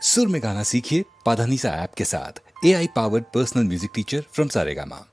सुर में गाना सीखिए पाधानीसा ऐप के साथ। AI powered personal music teacher from Saregama.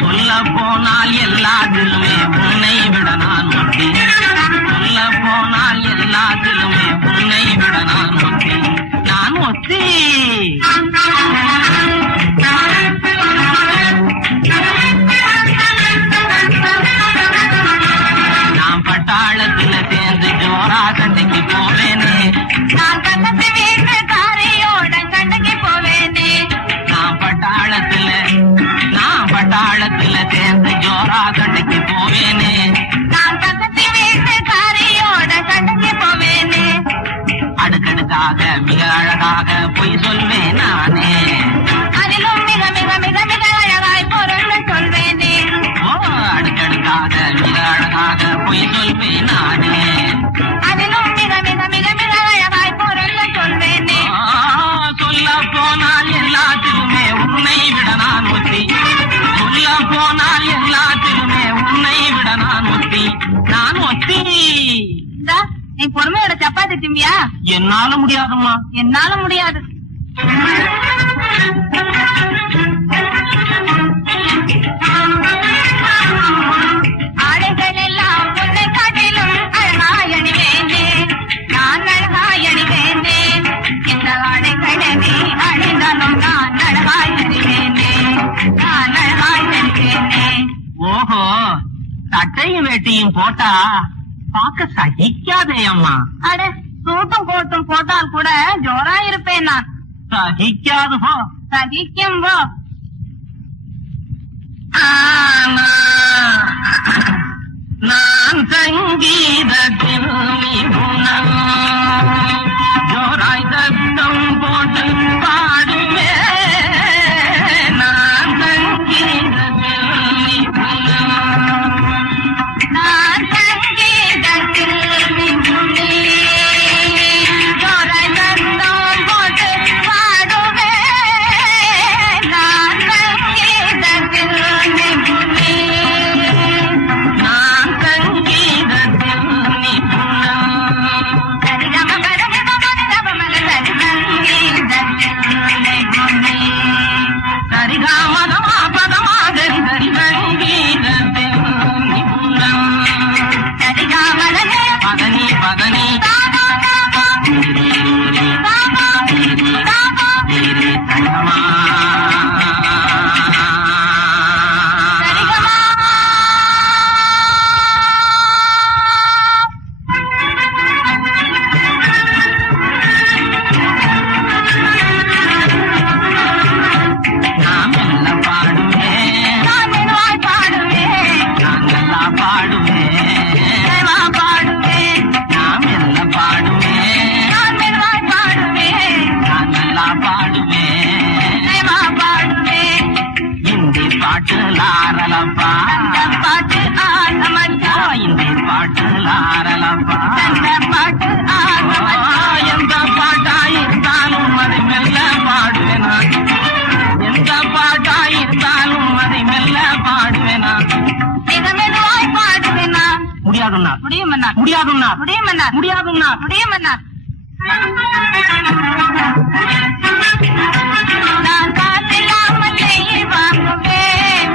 சொல்ல போனால் எல்லாத்திலுமே உன்னை விட நான் முட்டி. சொல்ல போனால் எல்லாத்திலுமே உன்னை விட நான் முட்டி. நான் ஒத்தி நான் பட்டாளத்துல சேர்ந்து ஜோரா சண்டைக்கு போவேனே. நான் கண்ணத்து வீட்டு காரையோட சண்டைக்கு போவேனே. நான் பட்டாளத்துல சேர்ந்து ஜோரா சண்டைக்கு போவேனே. நான் கண்ணத்து வீட்டு காரையோட சண்டைக்கு போவேனே. அடுக்கடுக்காக மிக அழகாக பொய் சொல்வேன் நானே. அதிலும் மிக மிக மிக மிக அழகாய் பொருள் சொல்வேனே. ஓ, அடுக்கடுக்காக மிக அழகாக பொய் சொல்வேன் நானே. அதிலும் மிக மிக மிக மிக அழகாய் பொருள் சொல்வேனே. சொல்ல போனால் எல்லாத்திலுமே உன்னை விட நான் ஒத்தி. சொல்ல போனால் எல்லாத்திலுமே உன்னை விட நான் ஒத்தி. நான் ஒத்தி. நீ பொறுமையோட சப்பாத்தி திம்பியா? என்னால முடியாதும்மா. என்னால முடியாது. ஆடைகள் எல்லாம் உன்னை காட்டிலும் அழகாய் அணிவேனே. நான் அழகாய் அணிவேனே. இந்த ஆடைகளை நீ அணிந்தாலும் நான் அழகாய் அணிவேனே. நான் அழகாய் அணிவேனே. ஓஹோ, சட்டையும் வேட்டியும் போட்டா பார்க்க சகிக்காதே அம்மா. அட, சூட்டும் கோட்டும் போட்டால் கூட ஜோரா இருப்பேன் நான். சகிக்காது போ. சகிக்கும் போ. நான் சங்கீதத்தில் நிபுணன். ஜோராய் சத்தம் போட்டு பாடுவேன். நான் சங்கீதத்தில் நிபுணன். நான் சங்கீதத்தில் நிபுணி. ஜோராய் சத்தம் போட்டு பாடுவேன். நான் சங்கீதத்தில் நிபுணி. நான் சங்கீதத்தில் நிபுணன். சரிகம கரகம மகரம மகரி சங்கீதத்தில் நிபுணி. சரிகாமதமா பதமா கரி கரி சங்கீதத்தில் நிபுணன். சரிகாமதனே பதனி பதனி தாமா தாமா தாமா தாமா சங்கமா. சரிகமா. நான் மெல்ல பாடுவேன். நான் மெதுவாய் பாடுவேன். நான் நல்லா பாடுவேன். மெதுவா பாடுவேன். நான் மெல்ல பாடுவேன். நான் மெதுவாய் பாடுவேன். நான் நல்லா பாடுவேன். மெதுவா பாடுவேன். இந்தி பாட்டு லாரலப்பா. அந்த பாட்டு ஆசமச்சா. இந்தி பாட்டு லாரலப்பா. அந்த பாட்டு ஆசமச்சா. எந்த பாட்டாயிருந்தாலும் அதை மெல்ல பாடுவேன் நான். எந்த பாட்டாயிருந்தாலும் அதை மெல்ல பாடுவேன் நான். மிக மெதுவாய் பாடுவேன் நான். முடியாதுன்னா முடியும் அண்ணா. முடியாதுன்னா முடியும் அண்ணா. முடியாதுன்னா முடியும் அண்ணா. நான் காத்தில்லாமல் நெய் வாங்குவேன்.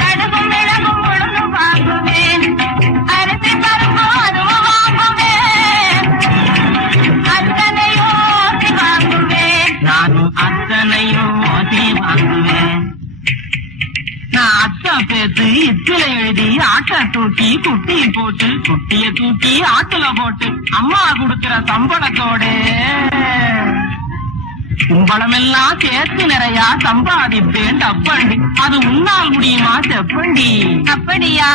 கடுகும் மிளகும் உளுந்தும் வாங்குவேன். அரிசி பருப்பு அதுவும் வாங்குவேன். அத்தனையோ வாங்குவேன். நானும் அத்தனையும் ஓட்டி வாங்குவேன். நான் அத்தை பேத்து இத்தில எழுதி ஆட்ட ஆளை தூக்கி குட்டி போட்டு குட்டிய தூக்கி ஆட்டுல போட்டு அம்மா கொடுக்கிற சம்பளத்தோட கும்பளமெல்லாம் சேர்த்து நிறையா சம்பாதிப்பேன் தப்பண்டி. அது உன்னால் முடியுமா செப்பண்டி? அப்படியா?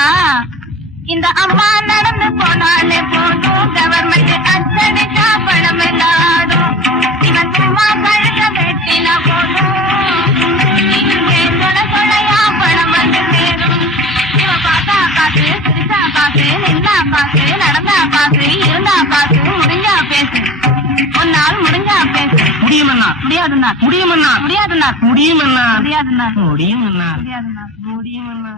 இந்த அம்மா நடந்து போனாலே போதும், கவர்மெண்ட் அச்சடிச்சா பணம் எல்லாடும். இவன் சும்மா கழுத வெட்டினா போதும், இங்கே சொல சொலையா பணம் வந்து சேரும். இவன் பார்த்தா காசு, சிரிச்சா காசு, நின்னா காசு, நடந்தா காசு, இருந்தா காசு, முடிஞ்சா பேசு. ஒன்னால் முடிஞ்சா பேசு. முடியுமண்ணா, முடியாதுண்ணா, முடியுமண்ணா, முடியாதுண்ணா, முடியுமண்ணா, முடியாதுண்ணா, முடியுமண்ணா, முடியாதுண்ணா, முடியுமண்ணா.